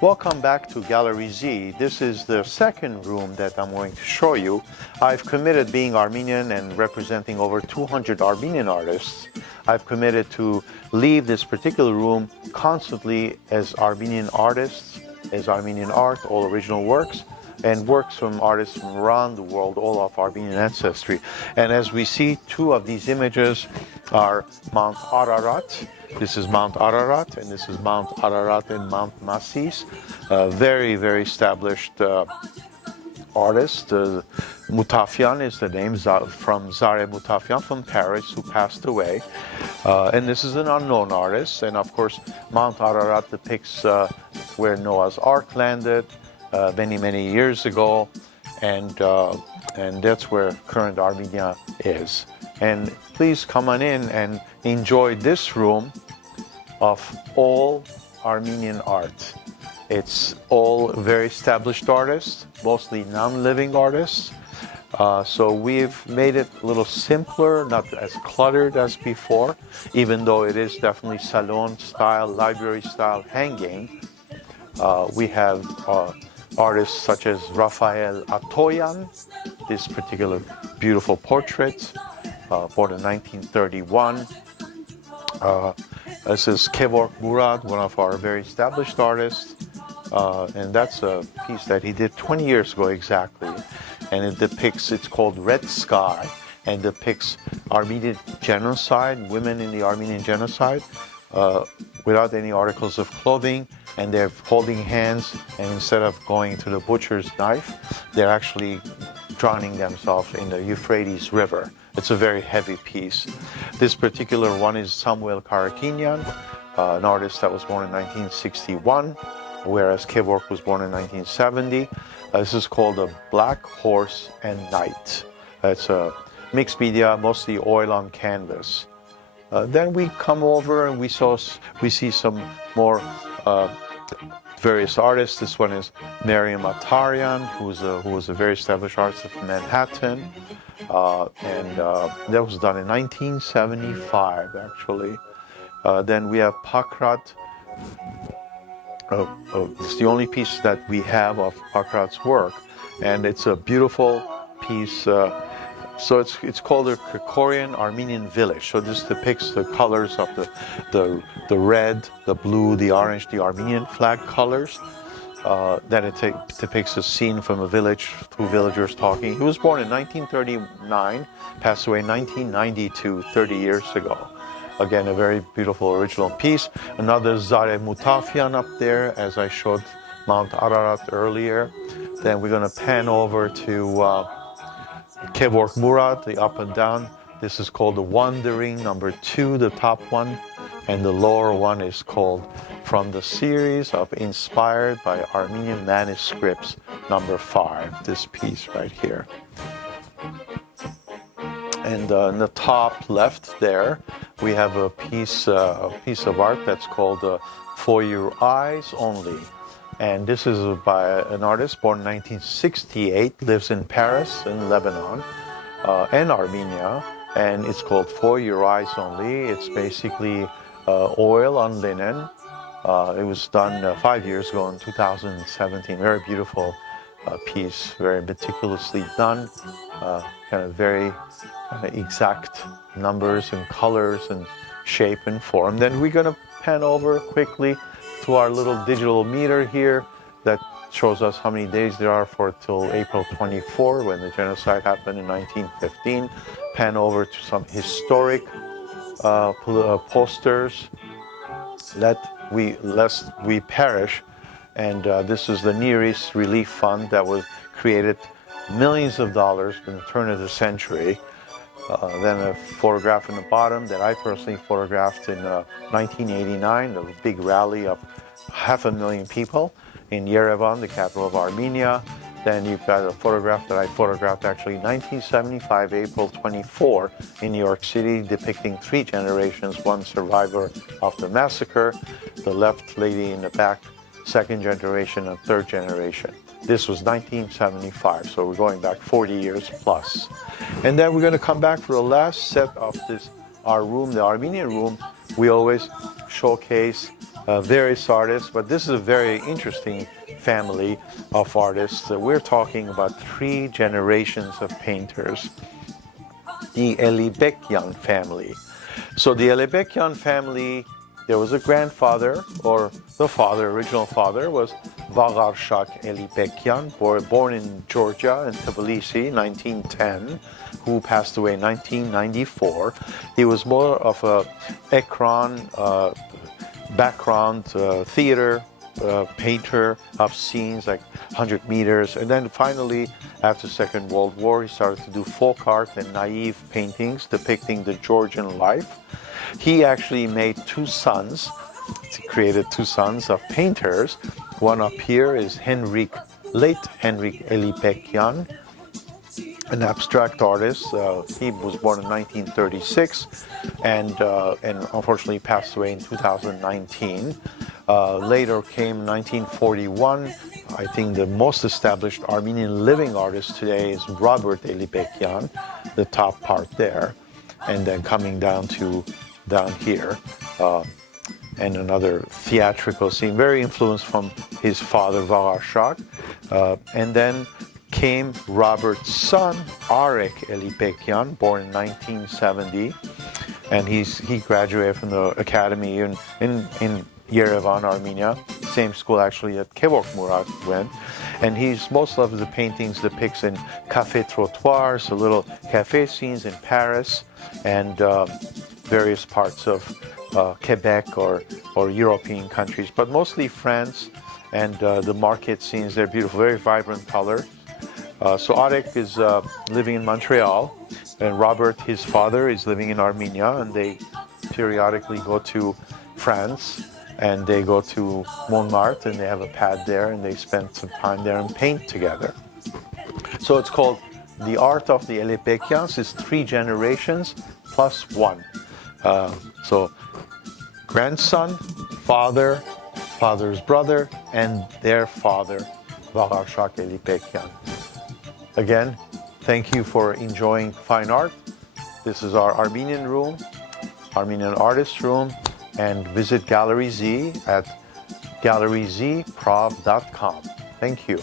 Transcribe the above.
Welcome back to Gallery Z. This is the second room that I'm going to show you. I've committed, being Armenian and representing over 200 Armenian artists, I've committed to leave this particular room constantly as Armenian artists, as Armenian art, all original works, and works from artists from around the world, all of Armenian ancestry. And as we see, two of these images are Mount Ararat. This is Mount Ararat, and this is Mount Ararat and Mount Masis. Very, very established artist. Mutafian is the name, from Zare Mutafian from Paris, who passed away. And this is an unknown artist. And of course, Mount Ararat depicts where Noah's Ark landed many, many years ago. And that's where current Armenia is. And please come on in and enjoy this room of all Armenian art. It's all very established artists, mostly non-living artists. So we've made it a little simpler, not as cluttered as before, even though it is definitely salon style, library style hanging. We have artists such as Raphael Atoyan, this particular beautiful portrait, born in 1931. This is Kevork Murad, one of our very established artists. And that's a piece that he did 20 years ago exactly. And it depicts, it's called Red Sky, and depicts Armenian genocide, women in the Armenian genocide, without any articles of clothing, and they're holding hands, and instead of going to the butcher's knife, they're actually drowning themselves in the Euphrates River. It's a very heavy piece. This particular one is Samwell Karakinyan, an artist that was born in 1961, whereas Kevork was born in 1970. This is called A Black Horse and Night. It's a mixed media, mostly oil on canvas. Then we come over and we see some more various artists. This one is Marion Matarian, who was a very established artist from Manhattan. And that was done in 1975, actually. Then we have Pakrat. It's the only piece that we have of Pakrat's work, and it's a beautiful piece. So it's called a Krikorian Armenian village. So this depicts the colors of the red, the blue, the orange, the Armenian flag colors. Then it depicts a scene from a village, two villagers talking. He was born in 1939, passed away in 1992, 30 years ago. Again, a very beautiful original piece. Another Zare Mutafian up there, as I showed Mount Ararat earlier. Then we're going to pan over to Kevork Murad, the up and down. This is called the Wandering number 2, the top one. And the lower one is called From the Series of Inspired by Armenian Manuscripts number 5, this piece right here. And in the top left there, we have a piece of art that's called For Your Eyes Only. And this is by an artist born in 1968, lives in Paris, in Lebanon, and Armenia. And it's called For Your Eyes Only. It's basically oil on linen. It was done 5 years ago in 2017. Very beautiful piece, very meticulously done, kind of very exact numbers and colors and shape and form. Then we're going to pan over quickly to our little digital meter here that shows us how many days there are till April 24, when the genocide happened in 1915. Pan over to some historic posters, lest we perish. And this is the Near East Relief Fund that was created millions of dollars in the turn of the century. Then a photograph in the bottom that I personally photographed in 1989, a big rally of 500,000 people in Yerevan, the capital of Armenia. Then you've got a photograph that I photographed actually in 1975, April 24, in New York City, depicting 3 generations, one survivor of the massacre, the left lady in the back, 2nd generation and 3rd generation. This was 1975, so we're going back 40 years plus. And then we're going to come back for the last set of our room, the Armenian room. We always showcase various artists, but this is a very interesting family of artists. We're talking about 3 generations of painters. The Elibekyan family. So the Elibekyan family, there was a grandfather, or the father, original father, was Vagarshak Elibekyan, born in Georgia, in Tbilisi, 1910, who passed away in 1994. He was more of a ekran, background theater painter of scenes like 100 meters. And then finally, after Second World War, he started to do folk art and naive paintings depicting the Georgian life. He actually made 2 sons. He created 2 sons of painters. One up here is late Henrik Elibekyan, an abstract artist. He was born in 1936 and unfortunately passed away in 2019. Later came 1941. I think the most established Armenian living artist today is Robert Elibekyan, the top part there, and then coming down here, and another theatrical scene, very influenced from his father Vagarshak, and then came Robert's son Arek Elibekyan, born in 1970, and he graduated from the academy in Yerevan, Armenia, same school actually that Kevork Murat went. And most of the paintings depicts in café trottoirs, so little cafe scenes in Paris and various parts of Quebec or European countries, but mostly France. And the market scenes, they're beautiful, very vibrant color. So Arek is living in Montreal, and Robert, his father, is living in Armenia, and they periodically go to France. And they go to Montmartre, and they have a pad there, and they spend some time there and paint together. So it's called The Art of the Elibekyans. It's 3 generations plus 1. So grandson, father, father's brother, and their father, Vagarshak Elibekyan. Again, thank you for enjoying fine art. This is our Armenian Room, Armenian Artist Room. And visit Gallery Z at galleryzprov.com. Thank you.